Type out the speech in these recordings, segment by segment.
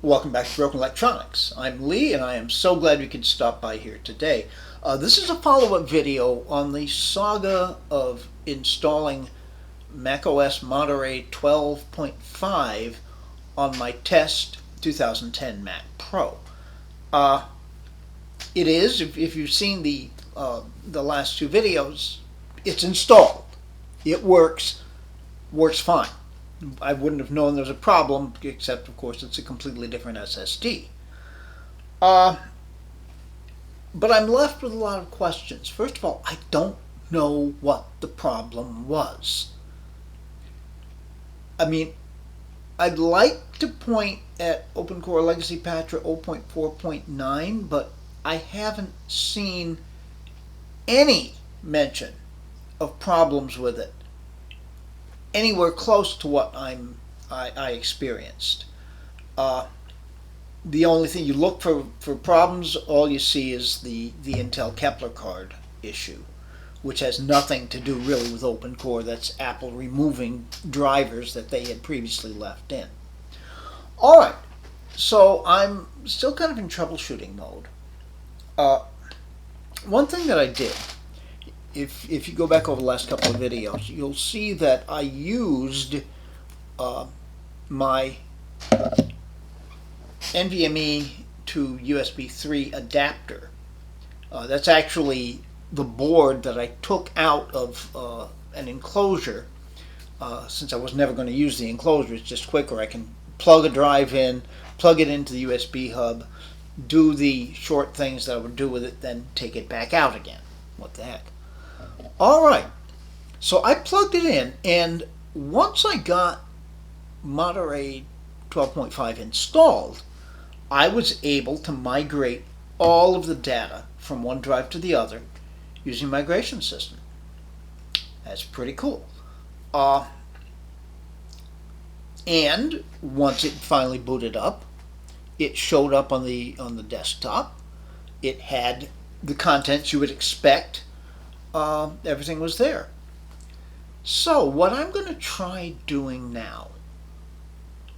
Welcome back to Broken Electronics. I'm Lee, and I am so glad we could stop by here today. This is a follow-up video on the saga of installing macOS Monterey 12.5 on my test 2010 Mac Pro. It is, if you've seen the last two videos, it's installed. It works fine. I wouldn't have known there was a problem, except, of course, it's a completely different SSD. But I'm left with a lot of questions. First of all, I don't know what the problem was. I mean, I'd like to point at OpenCore Legacy Patcher 0.4.9, but I haven't seen any mention of problems with it anywhere close to what I experienced. The only thing you look for problems, all you see is the Intel Kepler card issue, which has nothing to do really with OpenCore. That's Apple removing drivers that they had previously left in. All right, so I'm still kind of in troubleshooting mode. One thing that I did, if you go back over the last couple of videos, you'll see that I used my NVMe to USB 3 adapter. That's actually the board that I took out of an enclosure. Since I was never going to use the enclosure, it's just quicker. I can plug a drive in, plug it into the USB hub, do the short things that I would do with it, then take it back out again. What the heck? All right, so I plugged it in, and once I got Monterey 12.5 installed, I was able to migrate all of the data from one drive to the other using Migration System. That's pretty cool. And once it finally booted up, it showed up on the desktop. It had the contents you would expect. Everything was there. So what I'm going to try doing now,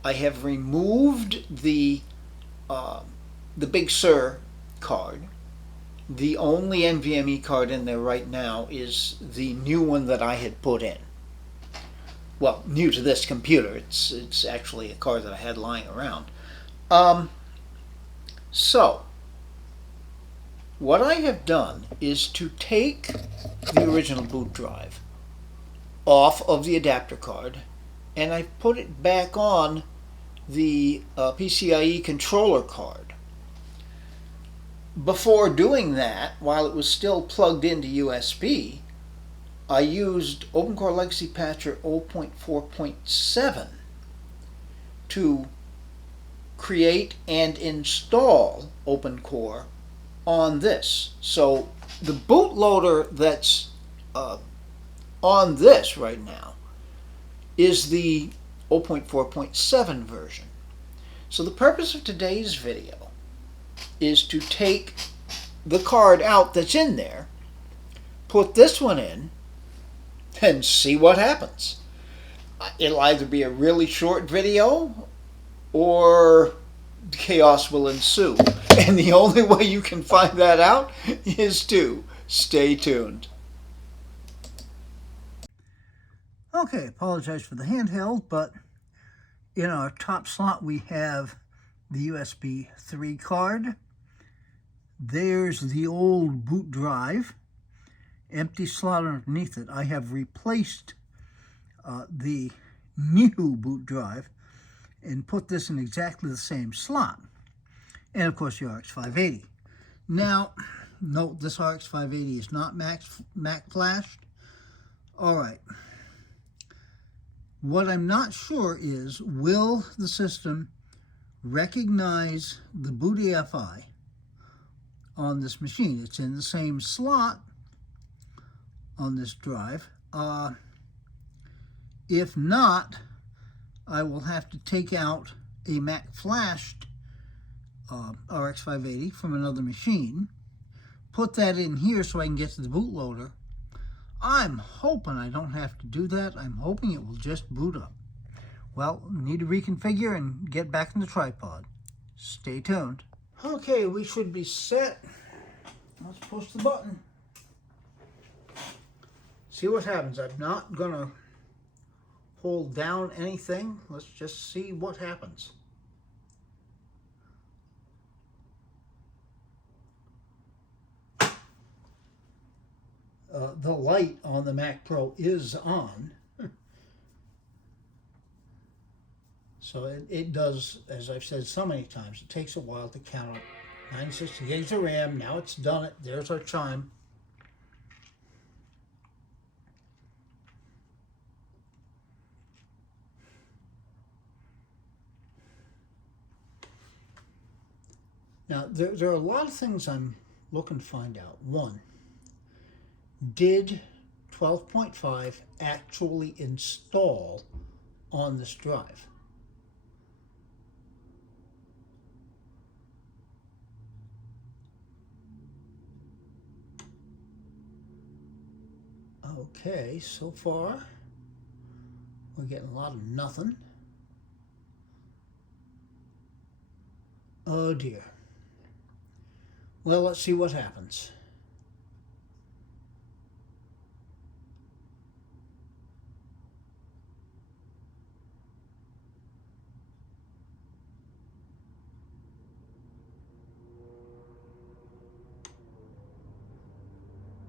I have removed the Big Sur card. The only NVMe card in there right now is the new one that I had put in. Well, new to this computer. It's actually a card that I had lying around. So what I have done is to take the original boot drive off of the adapter card, and I've put it back on the PCIe controller card. Before doing that, while it was still plugged into USB, I used OpenCore Legacy Patcher 0.4.7 to create and install OpenCore on this. So the bootloader that's on this right now is the 0.4.7 version. So the purpose of today's video is to take the card out that's in there, put this one in, and see what happens. It'll either be a really short video or chaos will ensue. And the only way you can find that out is to stay tuned. Okay, apologize for the handheld, but in our top slot we have the USB 3 card. There's the old boot drive, empty slot underneath it. I have replaced the new boot drive and put this in exactly the same slot. And of course the RX 580. Now, note this RX 580 is not Mac flashed. All right. What I'm not sure is, will the system recognize the boot EFI on this machine? It's in the same slot on this drive. If not, I will have to take out a Mac flashed RX 580 from another machine, put that in here so I can get to the bootloader. I'm hoping I don't have to do that. I'm hoping it will just boot up. Well, need to reconfigure and get back in the tripod. Stay tuned. Okay, we should be set. Let's push the button. See what happens. I'm not gonna hold down anything. Let's just see what happens. The light on the Mac Pro is on. So it does, as I've said so many times, it takes a while to count up 96 gigs of RAM. Now it's done it. There's our chime. Now, there are a lot of things I'm looking to find out. One, did 12.5 actually install on this drive? Okay, so far we're getting a lot of nothing. Oh dear. Well, let's see what happens.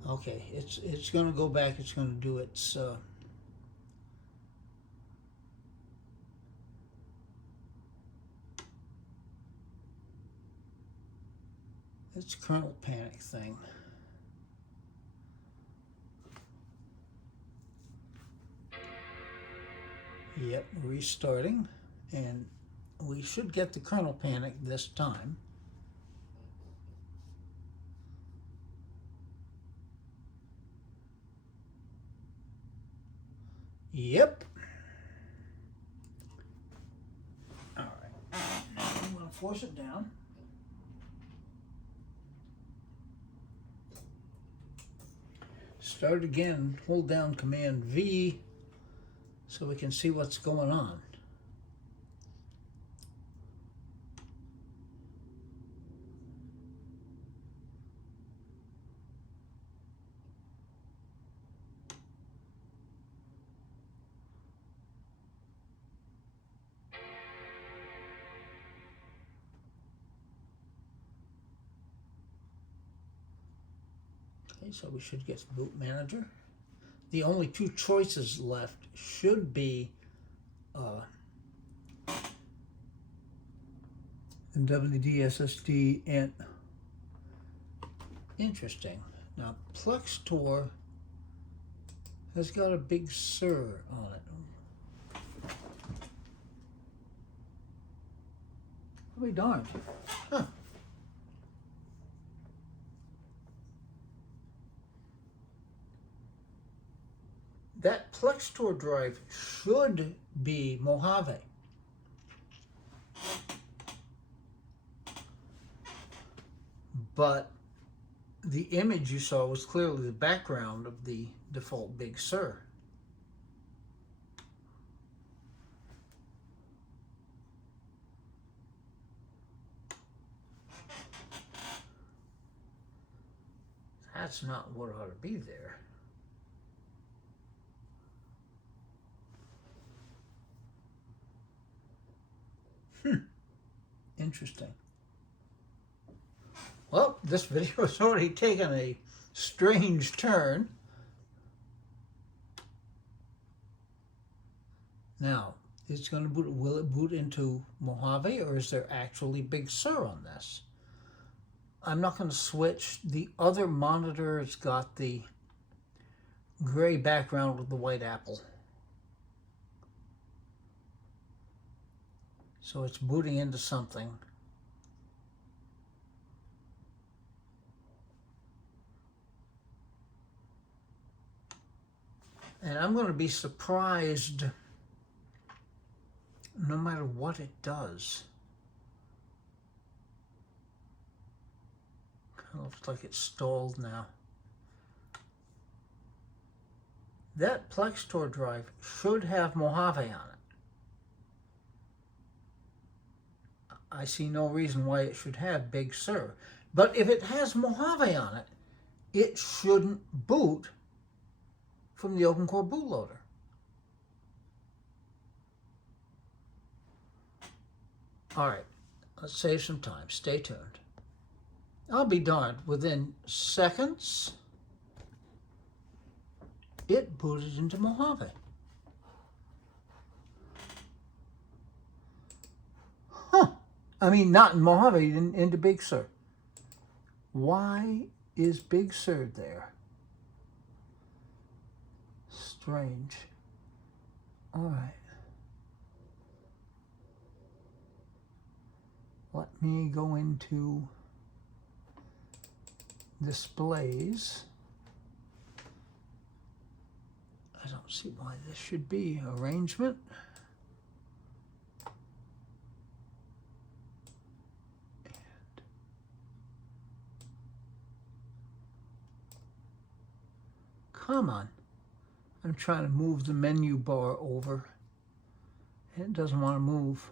Okay, it's going to go back. It's going to do its kernel panic thing. Yep, restarting, and we should get the kernel panic this time. Yep. All right. Now I'm going to force it down. Start again. Hold down Command V so we can see what's going on. Okay, so we should get Boot Manager. The only two choices left should be WD SSD and interesting. Now Plextor has got a big Sur on it. I'll be darned. Huh. That Plextor drive should be Mojave. But the image you saw was clearly the background of the default Big Sur. That's not what ought to be there. Interesting. Well, this video has already taken a strange turn. Now, it's going to boot. Will it boot into Mojave, or is there actually Big Sur on this? I'm not going to switch. The other monitor has got the gray background with the white apple. So it's booting into something. And I'm going to be surprised no matter what it does. Kind of looks like it's stalled now. That Plextor drive should have Mojave on it. I see no reason why it should have Big Sur. But if it has Mojave on it, it shouldn't boot from the OpenCore bootloader. All right, let's save some time. Stay tuned. I'll be darned, within seconds, it booted into Mojave. Huh. I mean, not in Mojave, into Big Sur. Why is Big Sur there? Strange. All right. Let me go into displays. I don't see why this should be arrangement. And come on. I'm trying to move the menu bar over. And it doesn't want to move.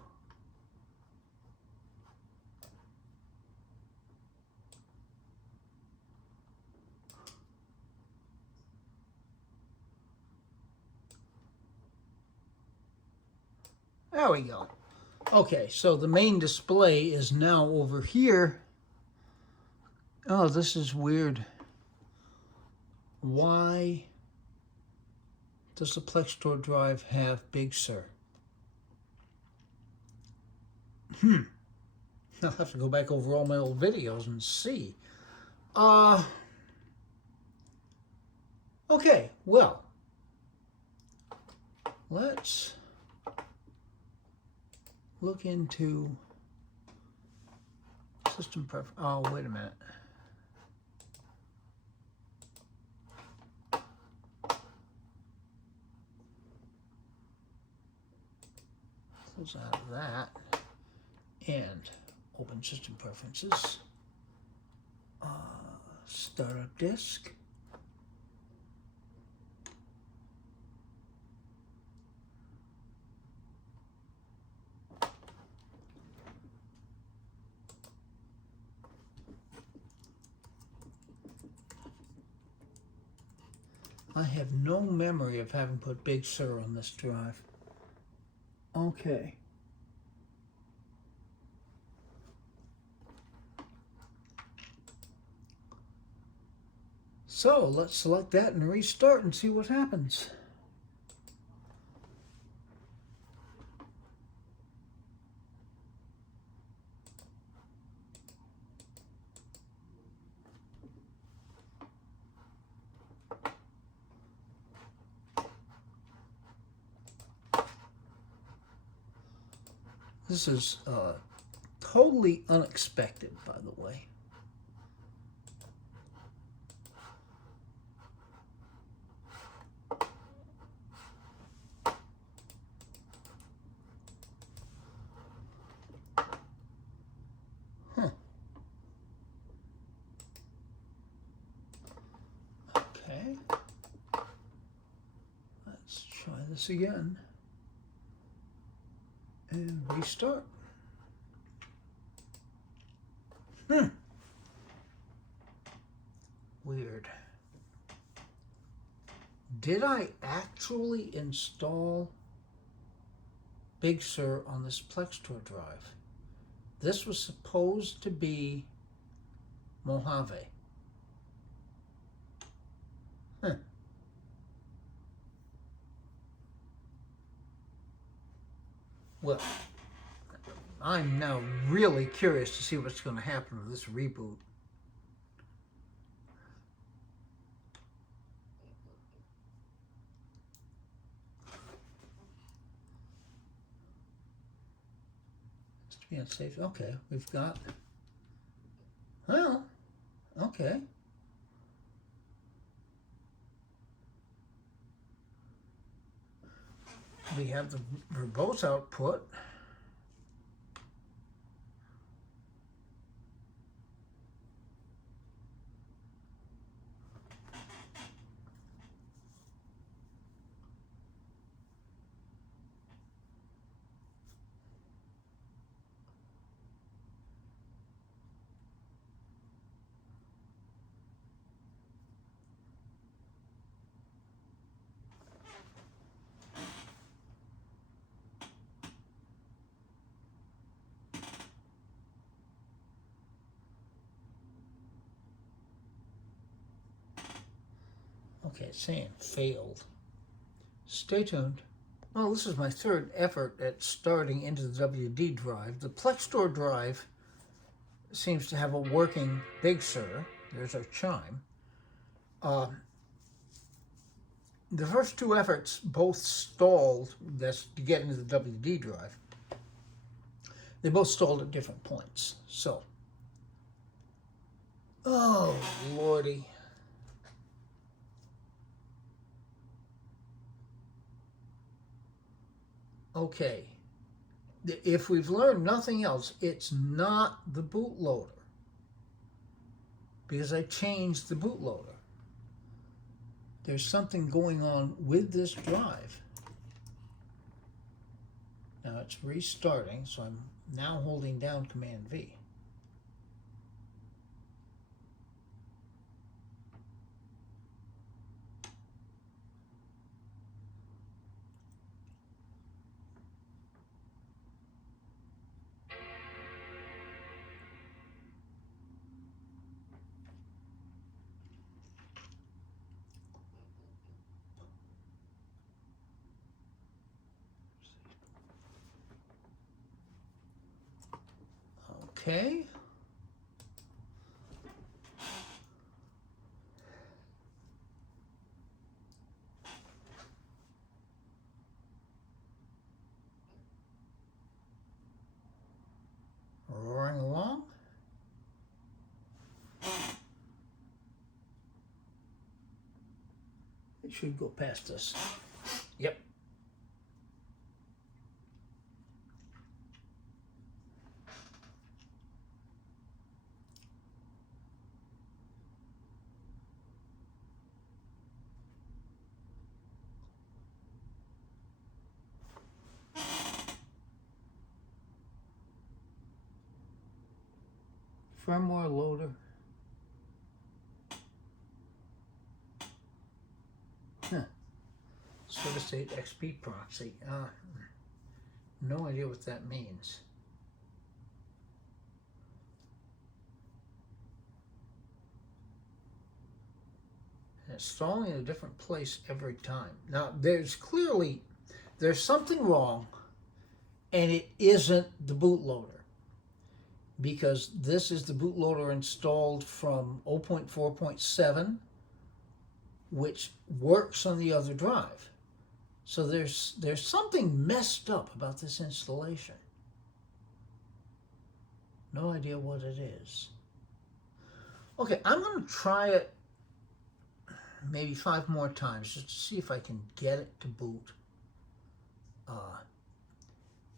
There we go. Okay, so the main display is now over here. Oh, this is weird. Why does the Plextor drive have Big Sur? I'll have to go back over all my old videos and see. Okay, well, let's look into system preference. Oh, wait a minute. Close out of that and open system preferences. Startup disk. I have no memory of having put Big Sur on this drive. Okay. So let's select that and restart and see what happens. This is totally unexpected, by the way. Okay. Let's try this again. And restart. Weird. Did I actually install Big Sur on this Plextor drive? This was supposed to be Mojave. Well, I'm now really curious to see what's going to happen with this reboot. Just to be unsafe. Okay, we've got. Well, okay. We have the verbose output. Okay, it's saying failed. Stay tuned. Well, this is my third effort at starting into the WD drive. The Plex Store drive seems to have a working Big Sur. There's our chime. The first two efforts both stalled. That's to get into the WD drive. They both stalled at different points. So, oh lordy. Okay, if we've learned nothing else, it's not the bootloader, because I changed the bootloader. There's something going on with this drive. Now it's restarting, so I'm now holding down Command V. Okay. Roaring along. It should go past us. Yep. Firmware loader. Service state XP proxy. No idea what that means. And it's stalling in a different place every time. Now, there's something wrong, and it isn't the bootloader, because this is the bootloader installed from 0.4.7, which works on the other drive. So there's something messed up about this installation. No idea what it is. Okay, I'm going to try it maybe 5 more times just to see if I can get it to boot.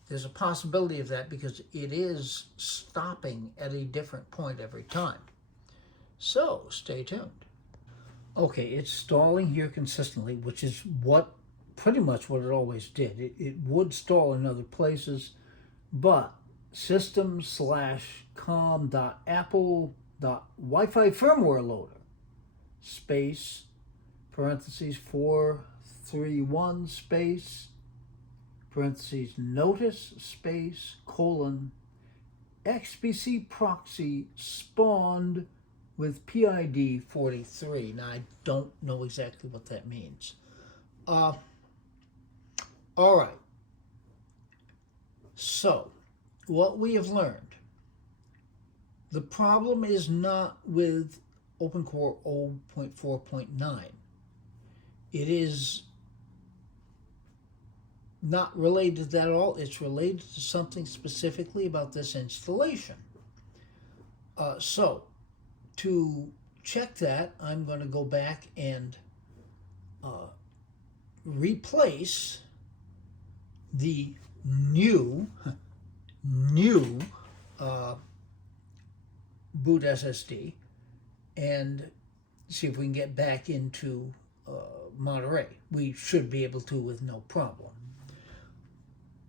There's a possibility of that because it is stopping at a different point every time. So stay tuned. Okay, it's stalling here consistently, which is pretty much what it always did. It would stall in other places, but system/com.apple.wi-fi firmware loader space parentheses 431 space parentheses notice space colon XBC proxy spawned with PID 43. Now I don't know exactly what that means. All right. So, what we have learned, the problem is not with OpenCore 0.4.9. It is not related to that at all. It's related to something specifically about this installation. So, to check that, I'm going to go back and replace the new boot SSD and see if we can get back into Monterey. We should be able to with no problem.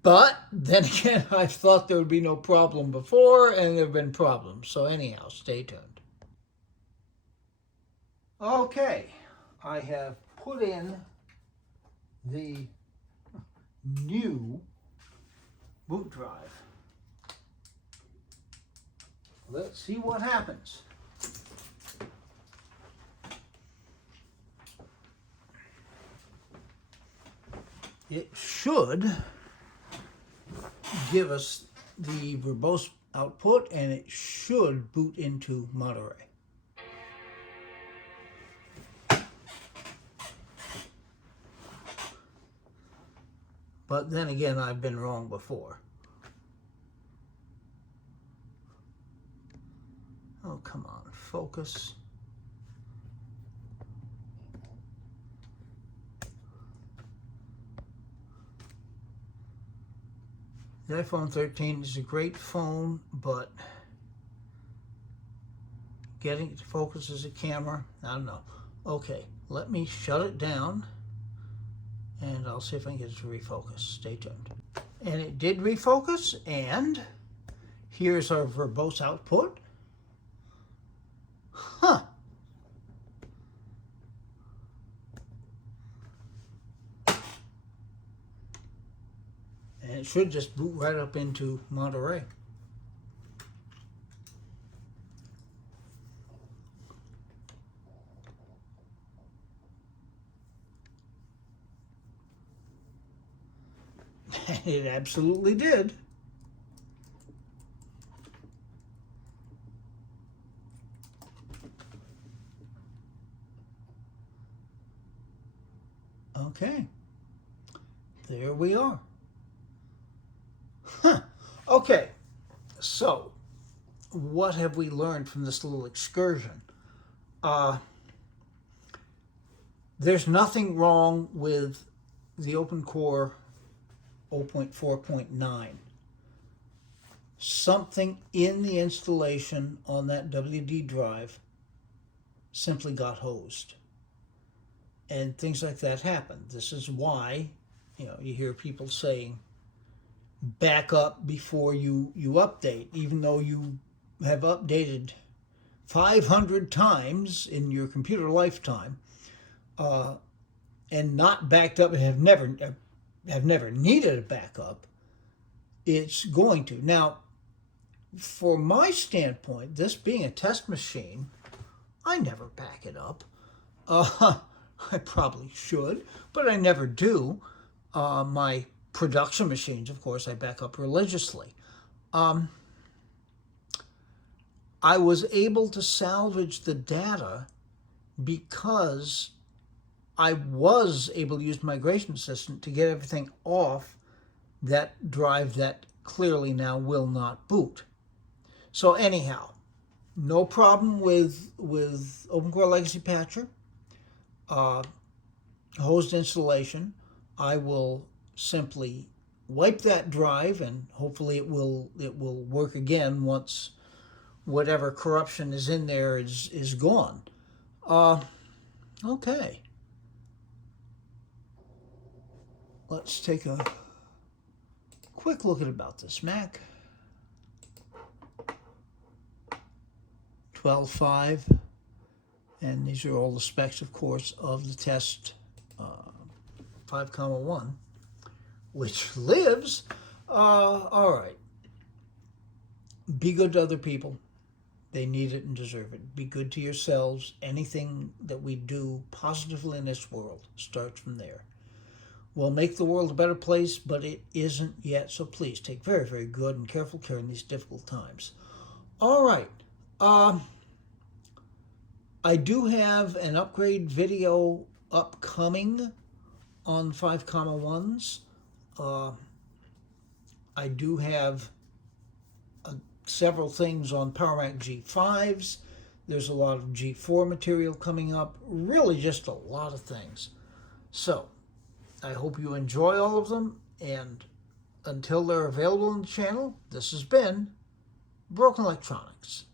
But then again, I thought there would be no problem before, and there have been problems. So anyhow, stay tuned. Okay, I have put in the new boot drive. Let's see what happens. it should give us the verbose output, and it should boot into Monterey. But then again, I've been wrong before. Oh, come on, focus. The iPhone 13 is a great phone, but getting it to focus as a camera, I don't know. Okay, let me shut it down, and I'll see if I can get it to refocus. Stay tuned. And it did refocus, and here's our verbose output. Huh. And it should just boot right up into Monterey. It absolutely did. Okay. There we are. Huh. Okay. So, what have we learned from this little excursion? There's nothing wrong with the OpenCore 0.4.9. Something in the installation on that WD drive simply got hosed. And things like that happen. This is why, you hear people saying, back up before you update, even though you have updated 500 times in your computer lifetime, and not backed up and have never needed a backup. It's going to. Now, for my standpoint, this being a test machine, I never back it up. I probably should, but I never do. My production machines, of course, I back up religiously. I was able to salvage the data because I was able to use Migration Assistant to get everything off that drive that clearly now will not boot. So anyhow, no problem with OpenCore Legacy Patcher. Hosed installation. I will simply wipe that drive, and hopefully it will work again once whatever corruption is in there is gone. Okay. Let's take a quick look at about this Mac. 12.5, and these are all the specs, of course, of the test 5.1, which lives. All right. Be good to other people. They need it and deserve it. Be good to yourselves. Anything that we do positively in this world starts from there. We'll make the world a better place, but it isn't yet. So please take very, very good and careful care in these difficult times. All right. I do have an upgrade video upcoming on 5.1s. I do have several things on PowerMac G5s. There's a lot of G4 material coming up. Really just a lot of things. So, I hope you enjoy all of them, and until they're available on the channel, this has been Broken Electronics.